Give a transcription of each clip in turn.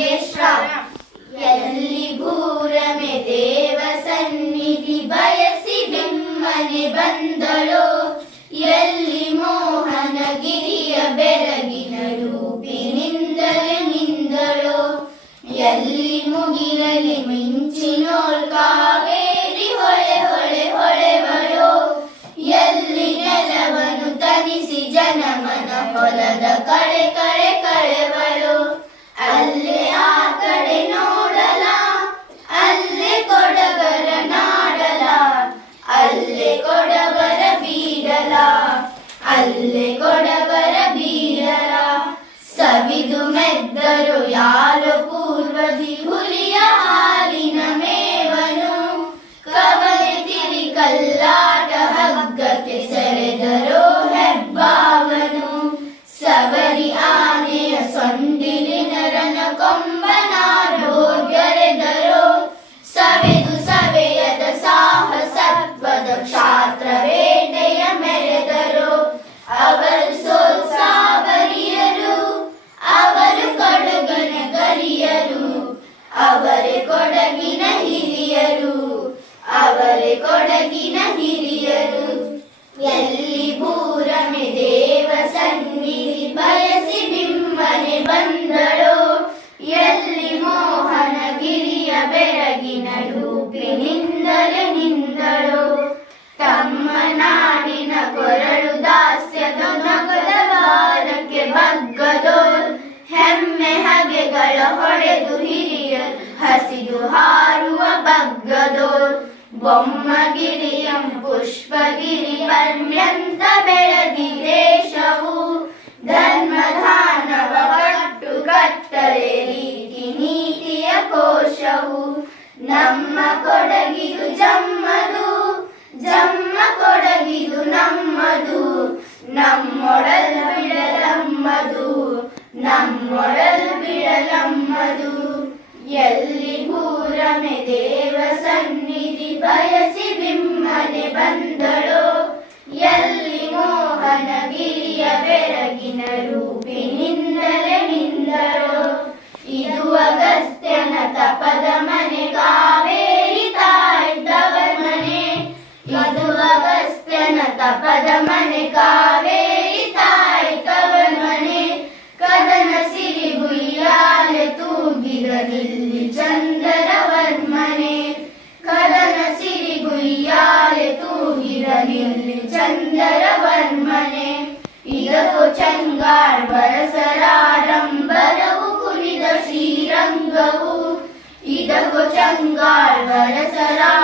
ಭಾಗ್ಯಶ್ರ ಎಲ್ಲಿ ಭೂರಮೆ ದೇವ ಸನ್ನಿಧಿ ಬಯಸಿ ಬಿಮ್ಮನೆ ಬಂದಳೋ ಎಲ್ಲಿ ಮೋಹನಗಿರಿಯ ಬೆರಗಿನ ರೂಪಿನಿಂದಲೇ ನಿಂದಳೋ ಎಲ್ಲಿ ಮುಗಿಲಲಿ ಮಿಂಚಿನೋಳ್ ಕಾವೇರಿ ಹೊಳೆ ಹೊಳೆ ಹೊಳೆವಳೋ ಎಲ್ಲಿ ನೆಲವನ್ನು ತನಿಸಿ ಜನಮನ ಹೊಲದ ಕಳೆ ಕಳೆ ಕಳೆವಳು ಅಲ್ಲೇ ಆ ಕಡೆ ನೋಡಲ ಅಲ್ಲೇ ಕೊಡಗರ ನಾಡಲ ಅಲ್ಲೇ ಕೊಡವರ ಬೀಡಲ ಅಲ್ಲೇ ಕೊಡವರ ಬೀಡಲ ಸವಿದು ಮೆದ್ದರು ಯಾರು ಪೂರ್ವದಿ ಹುಲಿಯ ಹಾಲಿನ ಮೇವನು ಕವಲೆ ತಿರಿ ಕಲ್ಲಾಟ ಹಗ್ಗಕ್ಕೆ ಸೆಳೆದರೋ ಹೆಬ್ಬಾವನು ಸವರಿ ಆನೆಯ ಸೊಂಡಿಲಿನ ರನ ಕೊಂಬನಾರ್ಬೋರ್ಗರೆದರೋ ಸವೆದು ಸವೆಯದ ಸಾಹಸತ್ವದ ಕ್ಷಾತ್ರ ಬೇಟೆಯ ಮೆರೆದರು ಅವರು ಸೋಲ್ಸಾವರಿಯರು ಅವರು ಕೊಡಗಿನ ಗರಿಯರು ಅವರೇ ಕೊಡಗಿನ ಹಿರಿಯರು ಅವರೇ ಕೊಡಗಿನ ಹಿರಿಯರು ಎಲ್ಲಿ ಭೂರಮೆ ದೇವ ಸನ್ನಿಧಿ ಬಯಸಿ ಬಿಮ್ಮನೆ ಬಂದಳೋ ಎಲ್ಲಿ ಮೋಹನಗಿರಿಯ ಬೆರಗಿನ ರೂಪಿನಿಂದಲೇ ನಿಂದಳೋ ತಮ್ಮ ನಾಡಿನ ಕೊರಳು ದಾಸ್ಯದ ನಗದ ಬಾರಕ್ಕೆ ಬಗ್ಗದೋ ಹೆಮ್ಮೆ ಹಗೆಗಳ ಹೊಡೆದು ಹಿರಿಯರು ಹಸಿದು ಹಾರುವ ಬಗ್ಗದೋ ಬೊಮ್ಮಗಿರಿಯಂ ಪುಷ್ಪಗಿರಿ ಪರ್ಯಂತ ಬೆಳಗಿ ದೇಶವು ಧರ್ಮಧಾನವ ಕಟ್ಟು ಕಟ್ಟಲೆ ರೀತಿ ನೀತಿಯ ಕೋಶವು ನಮ್ಮ ಕೊಡಗಿದು ಜಮ್ಮದು ಜಮ್ಮ ಕೊಡಗಿದು ನಮ್ಮದು ನಮ್ಮೊಡಲ್ ಬಿಡಲಮ್ಮದು ನಮ್ಮೊಡಲ್ ಬಿಡಲಮ್ಮದು ಎಲ್ಲಿ ಭೂರಮೆ ದೇವ ಸನ್ನಿಧಿ ಬಯಸಿ ಬಿಮ್ಮನೆ ಬಂದಳೋ ಎಲ್ಲಿ ಮೋಹನಗಿರಿಯ ಬೆರಗಿನ ರೂಪಿನಿಂದಲೇ ನಿಂದಳೋ ಇದು ಅಗಸ್ತ್ಯನ ತಪದ ಮನೆ ಕಾವೇರಿ ತಾಯ್ದವರ ಮನೆ ಇದು ಅಗಸ್ತ್ಯನ ತಪದ ಮನೆ ಕಾವೇರಿ ತಾಯ್ದವರ ಮನೆ ಕದನ ಸಿರಿ ಗುಯ್ಯಾಲೆ ತೂಗಿದ ನಿಲ್ಲಿ ಚಂದರವರ್ಮನೆ ಕದನ ಸಿರಿ ಗುಯ್ಯಾಲೆ ತೂಗಿದ ನಿಲ್ಲಿ ಚಂದರವರ್ಮನೆ ಇದಕ್ಕೂ ಚಂಗಾಳ್ ಬರಸರಾಡಂಬರವು ಕುಣಿದ ಶ್ರೀರಂಗವು ಇದಕ್ಕೂ ಚಂಗಾಳ್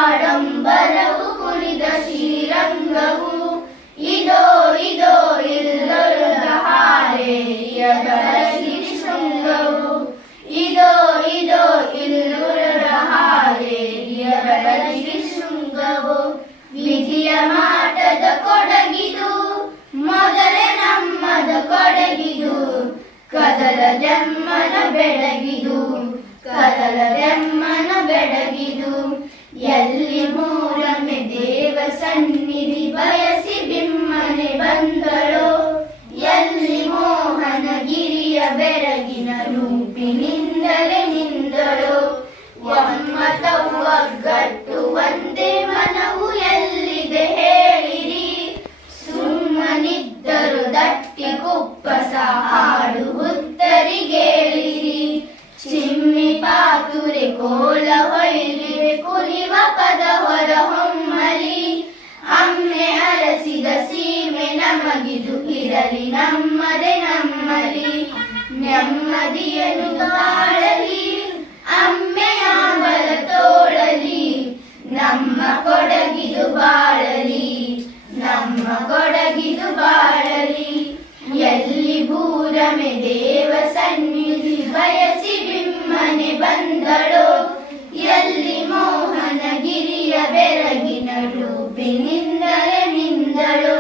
ಬರಸರಾಡಂಬರವು ಕುಣಿದ ಶ್ರೀರಂಗವು ಇದೋ ಇದೋ ಇಲ್ಲೊಳದ ಹಾರೆಯ ಬೆಳಗಿನ ಶೃಂಗವು ಇದೋ ಇದೋ ಇಲ್ಲುರದ ಹಾರೆಯ ಬೆಳಗಿನ ಶೃಂಗವು ವಿಧಿಯ ಮಾಟದ ಕೊಡಗಿದು ಮೊದಲೇ ನಮ್ಮದ ಕೊಡಗಿದು ಕದಲ ಜಮ್ಮನ ಬೆಳಗಿದು ಕದಲ ಜಮ್ಮನ ಬೆಳಗಿದು ಎಲ್ಲಿ ಮೂರಮೆ ದೇವ ಸನ್ನಿಧಿ ಬಯಸಿ ಬಿಮ್ಮನೆ ಬಂದಳೋ ಎಲ್ಲಿ ಮೋಹನಗಿರಿಯ ಬೆರಗಿನ ರೂಪಿನಿಂದಲೇ ನಿಂದಳೋ ಒಮ್ಮತವು ಒಗ್ಗಟ್ಟು ಒಂದೇ ಮನವು ಎಲ್ಲಿದೆ ಹೇಳಿರಿ ಸುಮ್ಮನಿದ್ದರು ದಟ್ಟಿ ಕುಪ್ಪಸ ಹಾಡು ಹುತ್ತರಿಗೇಳಿರಿ ಚಿಮ್ಮಿ ಪಾತುರೆ ಕೋಲ ಹೊಯ್ಲಿರೆ ಕುರಿವ ಪದ ಹೊರ ಹೊಮ್ಮಲಿ ಅಮ್ಮೆ ಅರಸಿದ ಸೀಮೆ ನಮಗಿದು ಇರಲಿ ನಮ್ಮದೆ ನಮ್ಮಲಿ ನೆಮ್ಮದಿಯನ್ನು ತಾಳಲಿ ಅಮ್ಮೆಯ ಬಲ ತೋಳಲಿ ನಮ್ಮ ಕೊಡಗಿದು ಬಾಳಲಿ ನಮ್ಮ ಕೊಡಗಿದು ಬಾಳಲಿ ಎಲ್ಲಿ ಭೂರಮೆ ದೇವ ಸನ್ನಿಧಿ ಬಯಸಿ ಬಿಮ್ಮನೆ ಬಂದಳೋ ಎಲ್ಲಿ ಮೋಹನಗಿರಿಯ ಬೆರಗಿನ ರೂಪಿನಿಂದಲೇ ನಿಂದಳೋ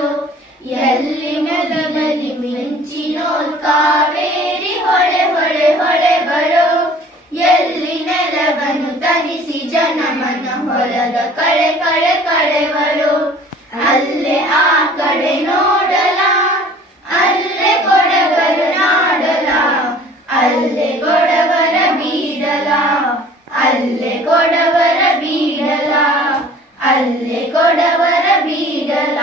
ಎಲ್ಲಿ ಮುಗಿಲಲಿ ಮಿಂಚಿನೋಳ್ ಕಾವೇರಿ ಹೊಳೆ ಹೊಳೆ ಹೊಳೆ ಬರೋ ಎಲ್ಲಿ ನೆಲವನ್ನು ತನಿಸಿ ಜನಮನ ಹೊಲದ ಕಳೆ ಕಳೆ ಕಳೆವಳು ಅಲ್ಲೇ ಆ ಕಡೆ ನೋಡಲ ಅಲ್ಲೇ ಕೊಡಗರ ನಾಡಲ ಅಲ್ಲೇ ಕೊಡವರ ಬಿ ಅಲ್ಲೇ ಕೊಡವರ ಬೀಡಲ, ಅಲ್ಲೇ ಕೊಡವರ ಬೀಡಲ.